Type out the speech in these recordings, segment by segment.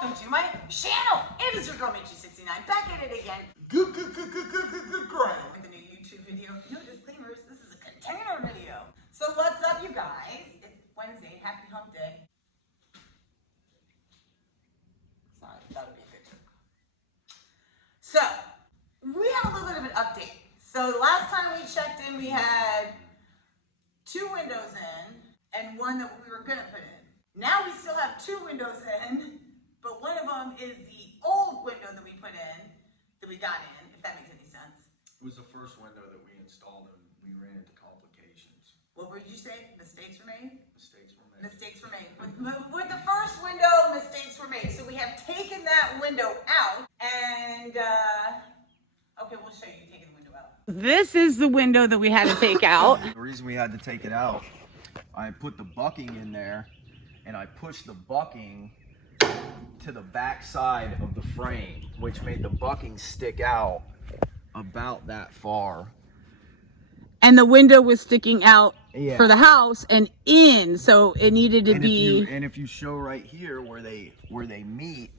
welcome to my channel. It is your girl Michi69 back at it again. Good ground. With a new YouTube video. No disclaimers, this is a container video. So what's up, you guys? It's Wednesday, happy hump day. Sorry, that would be a good joke. So, we have a little bit of an update. So the last time we checked in, we had 2 windows in and one that we were gonna put in. Now we still have 2 windows in, but one of them is the old window that we put in, that we got in, if that makes any sense. It was the first window that we installed and we ran into complications. What would you say? Mistakes were made? Mistakes were made. Mistakes were made. With the first window, mistakes were made. So we have taken that window out and, okay, we'll show you taking the window out. This is the window that we had to take out. The reason we had to take it out, I put the bucking in there and I pushed the bucking to the back side of the frame, which made the bucking stick out about that far. And the window was sticking out Yeah. for the house and in, so it needed to be. And if you show right here where they meet,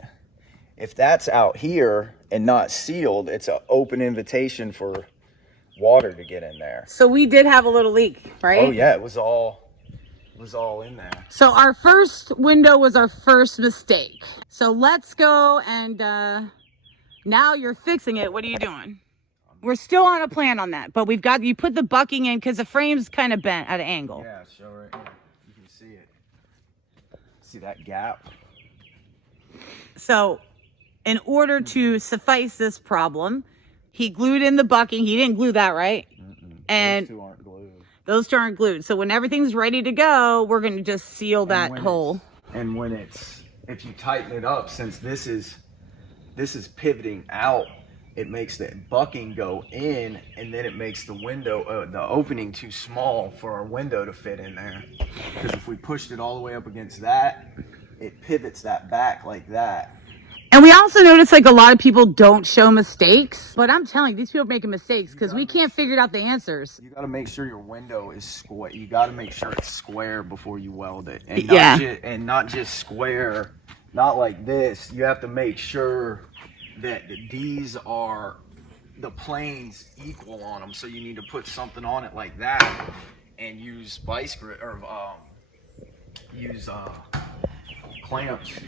if that's out here and not sealed, it's an open invitation for water to get in there. So we did have a little leak, right? Oh yeah, it was all in there. So our first window was our first mistake. So let's go and now you're fixing it. What are you doing? We're still on a plan on that, but you put the bucking in because the frame's kind of bent at an angle. Yeah, show right here. You can see it. See that gap? So in order to suffice this problem, he glued in the bucking. He didn't glue that, right? And those 2 aren't glued. those 2 aren't glued. So when everything's ready to go, we're going to just seal that hole. And if you tighten it up, since this is pivoting out, it makes the bucking go in, and then it makes the window, the opening too small for our window to fit in there. Because if we pushed it all the way up against that, it pivots that back like that. And we also notice like a lot of people don't show mistakes, but I'm telling you, these people are making mistakes because we can't figure out the answers. You got to make sure your window is square. You got to make sure it's square before you weld it, and not just square, not like this. You have to make sure that the planes equal on them. So you need to put something on it like that, and use vice grip or use clamps.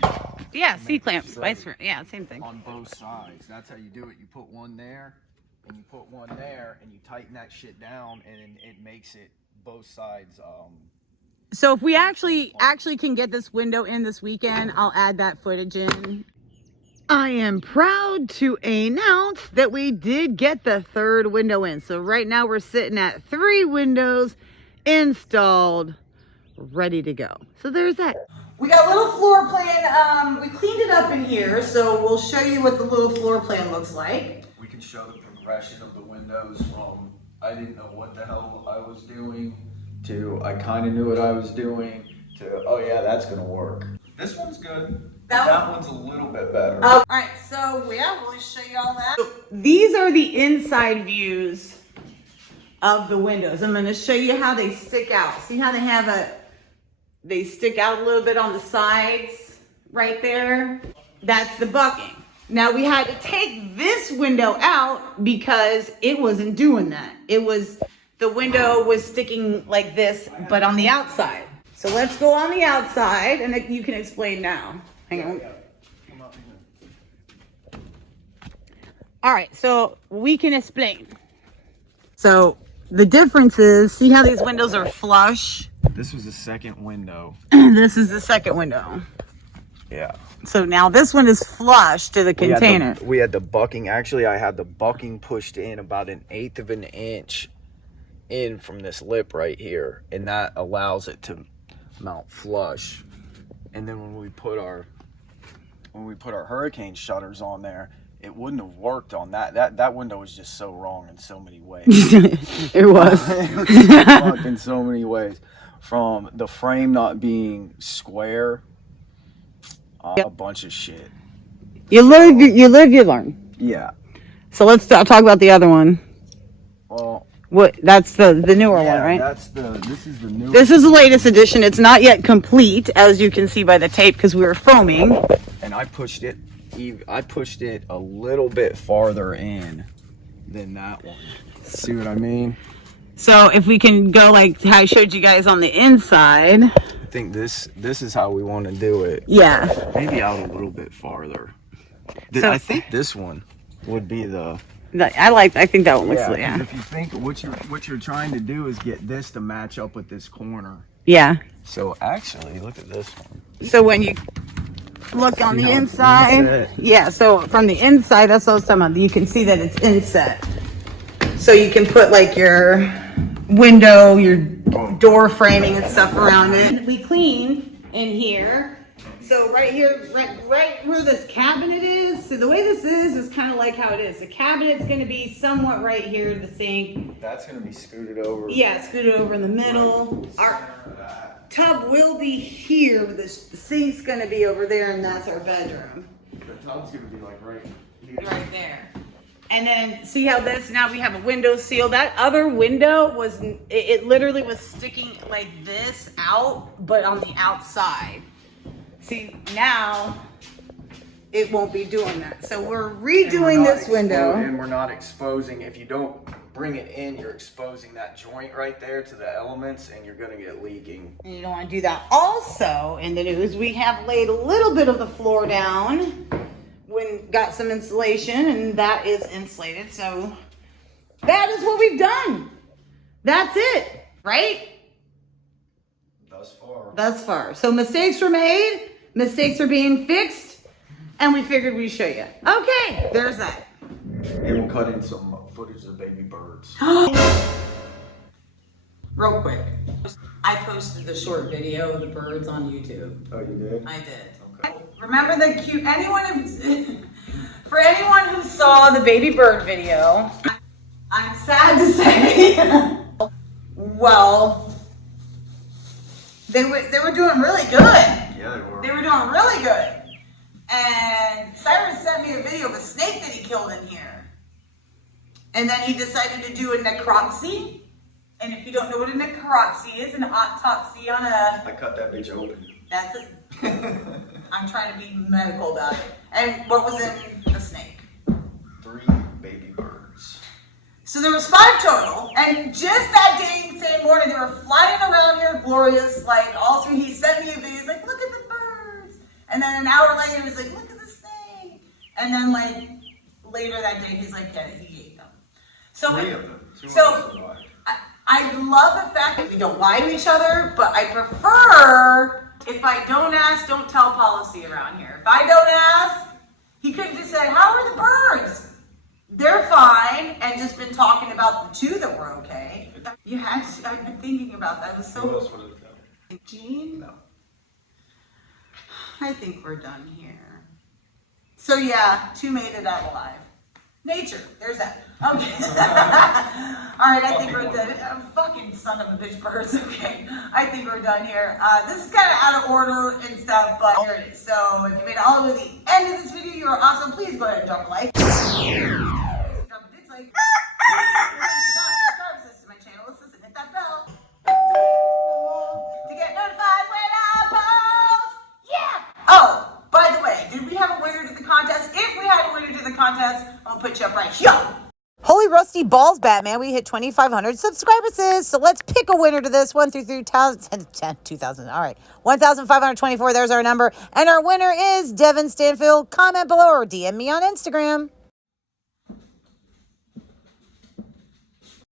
Yeah, C-clamps, vice versa. Yeah, same thing. On both sides. That's how you do it. You put one there, and you put one there, and you tighten that shit down, and it makes it both sides. So if we actually can get this window in this weekend, I'll add that footage in. I am proud to announce that we did get the 3rd window in. So right now we're sitting at 3 windows installed, ready to go. So there's that. We got a little floor plan. We cleaned it up in here, so we'll show you what the little floor plan looks like. We can show the progression of the windows from I didn't know what the hell I was doing to I kind of knew what I was doing to oh yeah, that's gonna work. This one's good. That one's a little bit better. All right, so yeah, we'll show you all that. So these are the inside views of the windows. I'm going to show you how they stick out. See how they stick out a little bit on the sides right there? That's the bucking. Now we had to take this window out because it wasn't doing that. The window was sticking like this, but on the outside. So let's go on the outside and you can explain now. Hang on. All right, so we can explain. So the difference is, see how these windows are flush? This was the second window. This is the second window. Yeah. So now this one is flush to the container. We had the bucking. Actually, I had the bucking pushed in about 1/8 of an inch in from this lip right here, and that allows it to mount flush. And then when we put our hurricane shutters on there, it wouldn't have worked on that. That window was just so wrong in so many ways. It was. It was so fucked in so many ways. From the frame not being square, a bunch of shit. You live, you learn. Yeah. So let's talk about the other one. Well, What? That's the newer one, right? This is the new. This is the latest edition. It's not yet complete, as you can see by the tape, because we were foaming. and I pushed it a little bit farther in than that one. See what I mean? So if we can go like how I showed you guys on the inside. I think this is how we want to do it. Yeah. Maybe out a little bit farther. So, I think this one would be the. I think that one looks. Yeah. If you think what you're trying to do is get this to match up with this corner. Yeah. So actually, look at this one. So when you look on the inside, inset. yeah. So from the inside, that's what I was talking about. You can see that it's inset. So you can put like your window, your door framing and stuff around it. We clean in here. So right here, right where this cabinet is. So the way this is kind of like how it is. The cabinet's going to be somewhat right here. The sink. That's gonna be scooted over. Yeah, scooted over in the middle. Our tub will be here, but the sink's going to be over there, and that's our bedroom. The tub's gonna be like right here. Right there. And then see how this, now we have a window seal. That other window was, it literally was sticking like this out, but on the outside. See, now it won't be doing that. So we're redoing this window. And we're not exposing, if you don't bring it in, you're exposing that joint right there to the elements, and you're gonna get leaking. And you don't want to do that. Also, in the news, we have laid a little bit of the floor down. Got some insulation, and that is insulated. So that is what we've done. That's it, right? Thus far. So mistakes were made, mistakes are being fixed, and we figured we'd show you. Okay, there's that. And we'll cut in some footage of baby birds. Real quick, I posted the short video of the birds on YouTube. Oh, you did? I did. Okay. Remember the cute, for anyone who saw the baby bird video, I'm sad to say, well, they were doing really good. Yeah, they were. They were doing really good. And Cyrus sent me a video of a snake that he killed in here. And then he decided to do a necropsy. And if you don't know what a necropsy is, an autopsy on a... I cut that bitch open. That's it. I'm trying to be medical about it. And what was in the snake? 3 baby birds. So there was 5 total. And just that day, same morning, they were flying around here glorious. Like, also he sent me a video. He's like, look at the birds. And then an hour later, he was like, look at the snake. And then, like, later that day, he's like, yeah, he ate them. So 3 of them. 2 so of them survived. I love the fact that we don't lie to each other, but I prefer, if I don't ask, don't tell policy around here. If I don't ask, he could have just said, how are the birds? They're fine, and just been talking about the 2 that were okay. You had to, I've been thinking about that. It was so... Who else would have done? Gene? No. I think we're done here. So yeah, 2 made it out alive. Nature, there's that. Okay. All right, I think we're done. Fucking son of a bitch birds. Okay, I think we're done here. This is kind of out of order and stuff, but here it is. So if you made it all the way to the end of this video, you are awesome. Please go ahead and drop a like. Drop a dislike. Subscribe to my channel. Listen, hit that bell to get notified when I post. Yeah. Oh, by the way, did we have a winner to the contest? If we had a winner to the contest, I'll put you up right here. Holy Rusty Balls, Batman. We hit 2,500 subscribers. So let's pick a winner to this one through 2,000. All right. 1,524. There's our number. And our winner is Devin Stanfield. Comment below or DM me on Instagram.